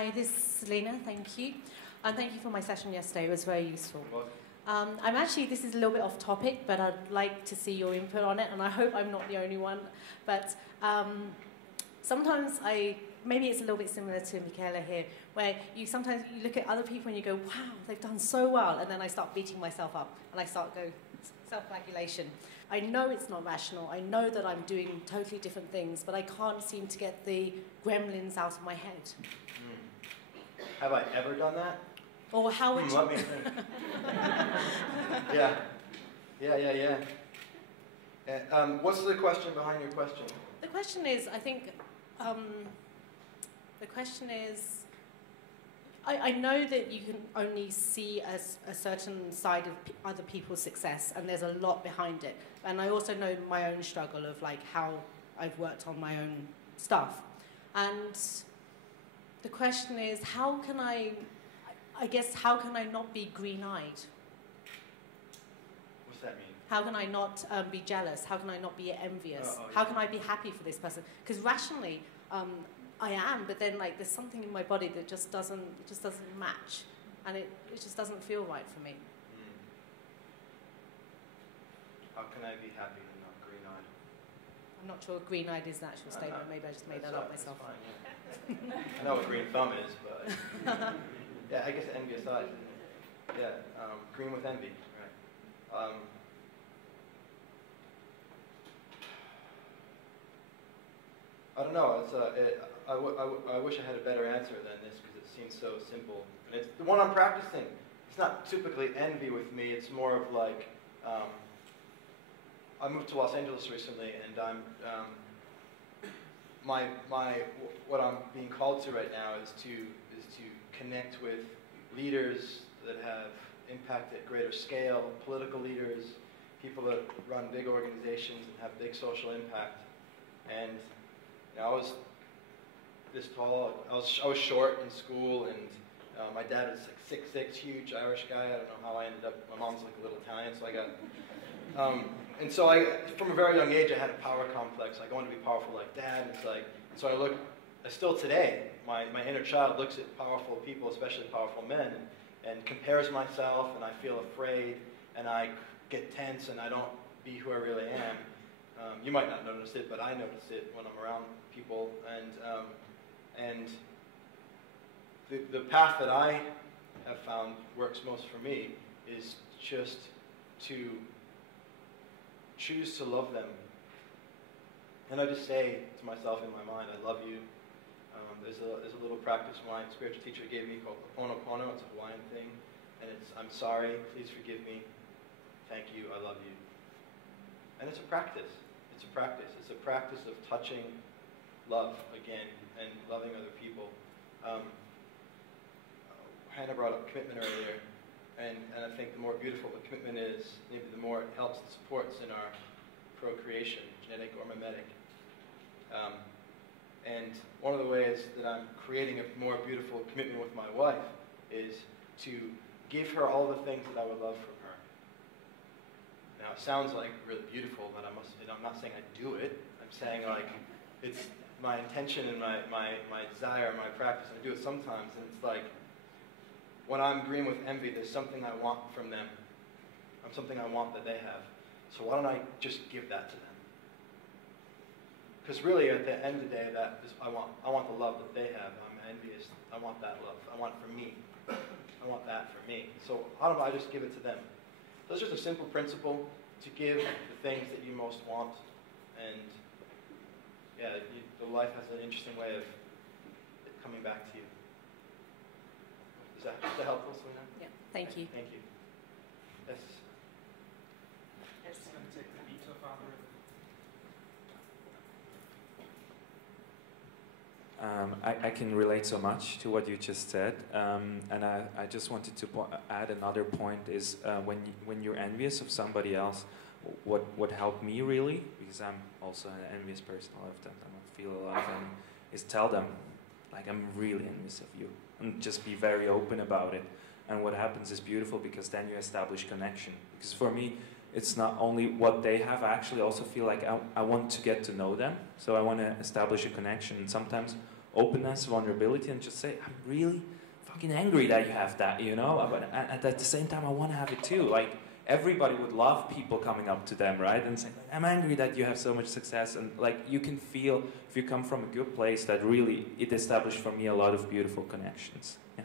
Hi, this is Selena, thank you. And thank you for my session yesterday, it was very useful. This is a little bit off topic, but I'd like to see your input on it, and I hope I'm not the only one. But sometimes maybe it's a little bit similar to Michaela here, where sometimes you look at other people and you go, wow, they've done so well, and then I start beating myself up, and I start going self-flagellation. I know it's not rational, I know that I'm doing totally different things, but I can't seem to get the gremlins out of my head. Have I ever done that? Or how would you... Let me think. Yeah. What's the question behind your question? The question is, I think, I know that you can only see a certain side of other people's success, and there's a lot behind it. And I also know my own struggle of like how I've worked on my own stuff. And the question is, how can I not be green-eyed? What's that mean? How can I not be jealous? How can I not be envious? How can I be happy for this person? Because rationally, I am, but then like there's something in my body that just doesn't match, and it just doesn't feel right for me. How can I be happy and not green-eyed? I'm not sure green-eyed is an actual statement. Maybe I just made that up myself. Fine, yeah. I know what green thumb is, but yeah, I guess envious eyes, isn't it? Yeah, green with envy, right? I don't know. I wish I had a better answer than this because it seems so simple. And it's the one I'm practicing. It's not typically envy with me. It's more of like I moved to Los Angeles recently, and what I'm being called to right now is to connect with leaders that have impact at greater scale, political leaders, people that run big organizations and have big social impact. And I was this tall. I was short in school, and my dad was like 6'6", huge Irish guy. I don't know how I ended up. My mom's like a little Italian, so I got. And so from a very young age, I had a power complex. Like I wanted to be powerful like Dad. And it's like, so I still today, my inner child looks at powerful people, especially powerful men, and compares myself, and I feel afraid, and I get tense, and I don't be who I really am. You might not notice it, but I notice it when I'm around people. And the path that I have found works most for me is just to choose to love them. And I just say to myself in my mind, I love you. There's a little practice my spiritual teacher gave me called Ho'oponopono. It's a Hawaiian thing. And it's, I'm sorry, please forgive me, thank you, I love you. And it's a practice. It's a practice. It's a practice of touching love again and loving other people. Hannah brought up commitment earlier. And I think the more beautiful the commitment is, maybe the more it helps and supports in our procreation, genetic or mimetic. And one of the ways that I'm creating a more beautiful commitment with my wife is to give her all the things that I would love from her. Now, it sounds like really beautiful, but I'm not saying I do it. I'm saying like it's my intention and my desire, my practice. I do it sometimes, and it's like when I'm green with envy, there's something I want from them. Something I want that they have. So why don't I just give that to them? Because really, at the end of the day, I want the love that they have. I'm envious. I want that love. I want it for me. I want that for me. So how do I just give it to them? So it's just a simple principle to give the things that you most want. And yeah, the life has an interesting way of it coming back to you. Is that helpful, Selena? Yeah, thank you. Thank you. Yes. Yes. I'm going to take the veto, Father. I can relate so much to what you just said, and I just wanted to add another point is when you're envious of somebody else, what helped me really, because I'm also an envious person a lot of times, I feel a lot of them, is tell them, like, I'm really envious of you, and just be very open about it. And what happens is beautiful, because then you establish connection. Because for me, it's not only what they have, I actually also feel like I want to get to know them, so I want to establish a connection. And sometimes openness, vulnerability, and just say, I'm really fucking angry that you have that, you know? And at the same time, I want to have it too. Like, everybody would love people coming up to them, right? And saying, I'm angry that you have so much success. And like, you can feel, if you come from a good place, that really, it established for me a lot of beautiful connections. Yeah.